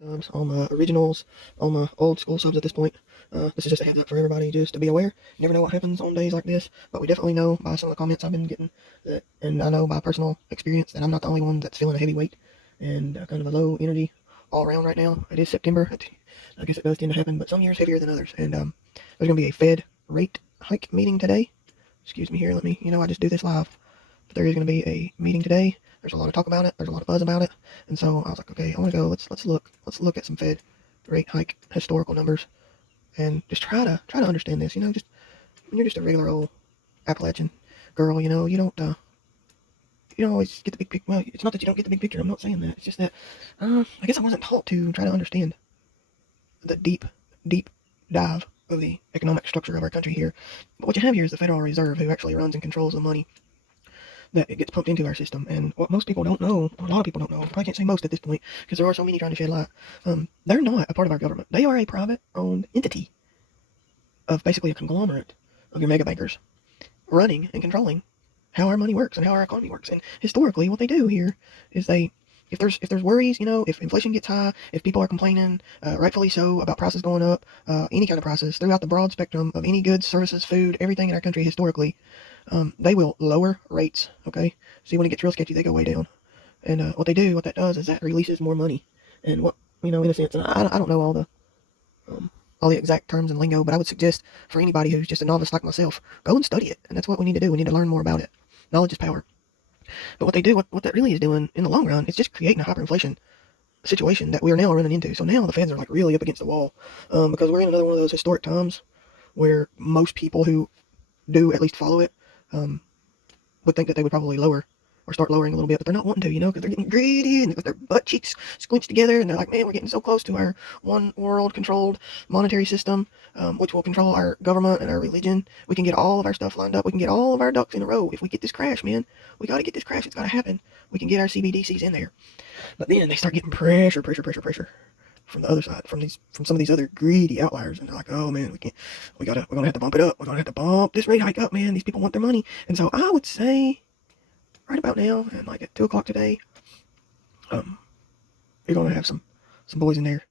Subs, all my originals, all my old school subs at this point. This is just a heads up for everybody just to be aware. You never know what happens on days like this, but we definitely know by some of the comments I've been getting that, and I know by personal experience that I'm not the only one that's feeling a heavy weight and kind of a low energy all around right now. It is September. I guess it does tend to happen, but some years heavier than others. And there's going to be a Fed rate hike meeting today. Excuse me here. I just do this live. But there is going to be a meeting today. There's a lot of talk about it. There's a lot of buzz about it. And so I was like, okay, I want to go. Let's look at some Fed rate hike historical numbers and just try to understand this. Just when you're just a regular old Appalachian girl, you don't always get the big picture. Well, it's not that you don't get the big picture. I'm not saying that. It's just that I guess I wasn't taught to try to understand the deep dive of the economic structure of our country here. But what you have here is the Federal Reserve, who actually runs and controls the money that it gets pumped into our system. And what most people don't know, or a lot of people don't know, I probably can't say most at this point, because there are so many trying to shed light, they're not a part of our government. They are a private-owned entity of basically a conglomerate of your mega bankers running and controlling how our money works and how our economy works. And historically, what they do here is if there's worries, if inflation gets high, if people are complaining, rightfully so, about prices going up, any kind of prices throughout the broad spectrum of any goods, services, food, everything in our country historically, they will lower rates. Okay, see, when it gets real sketchy, they go way down. And what that does is that releases more money. And in a sense, and I don't know all the exact terms and lingo, but I would suggest for anybody who's just a novice like myself, go and study it. And that's what we need to do. We need to learn more about it. Knowledge is power. But what they do, what that really is doing in the long run, is just creating a hyperinflation situation that we are now running into. So now the Feds are like really up against the wall, because we're in another one of those historic times where most people who do at least follow it would think that they would probably lower or start lowering a little bit, but they're not wanting to, because they're getting greedy and with their butt cheeks squinched together, and they're like, man, we're getting so close to our one world controlled monetary system, which will control our government and our religion. We can get all of our stuff lined up. We can get all of our ducks in a row. If we get this crash, man, we got to get this crash. It's got to happen. We can get our CBDCs in there. But then they start getting pressure from the other side, from some of these other greedy outliers, and they're like, oh man, we're gonna have to bump it up. We're gonna have to bump this rate hike up, man. These people want their money. And so I would say right about now, and like at 2 o'clock today, you're gonna have some boys in there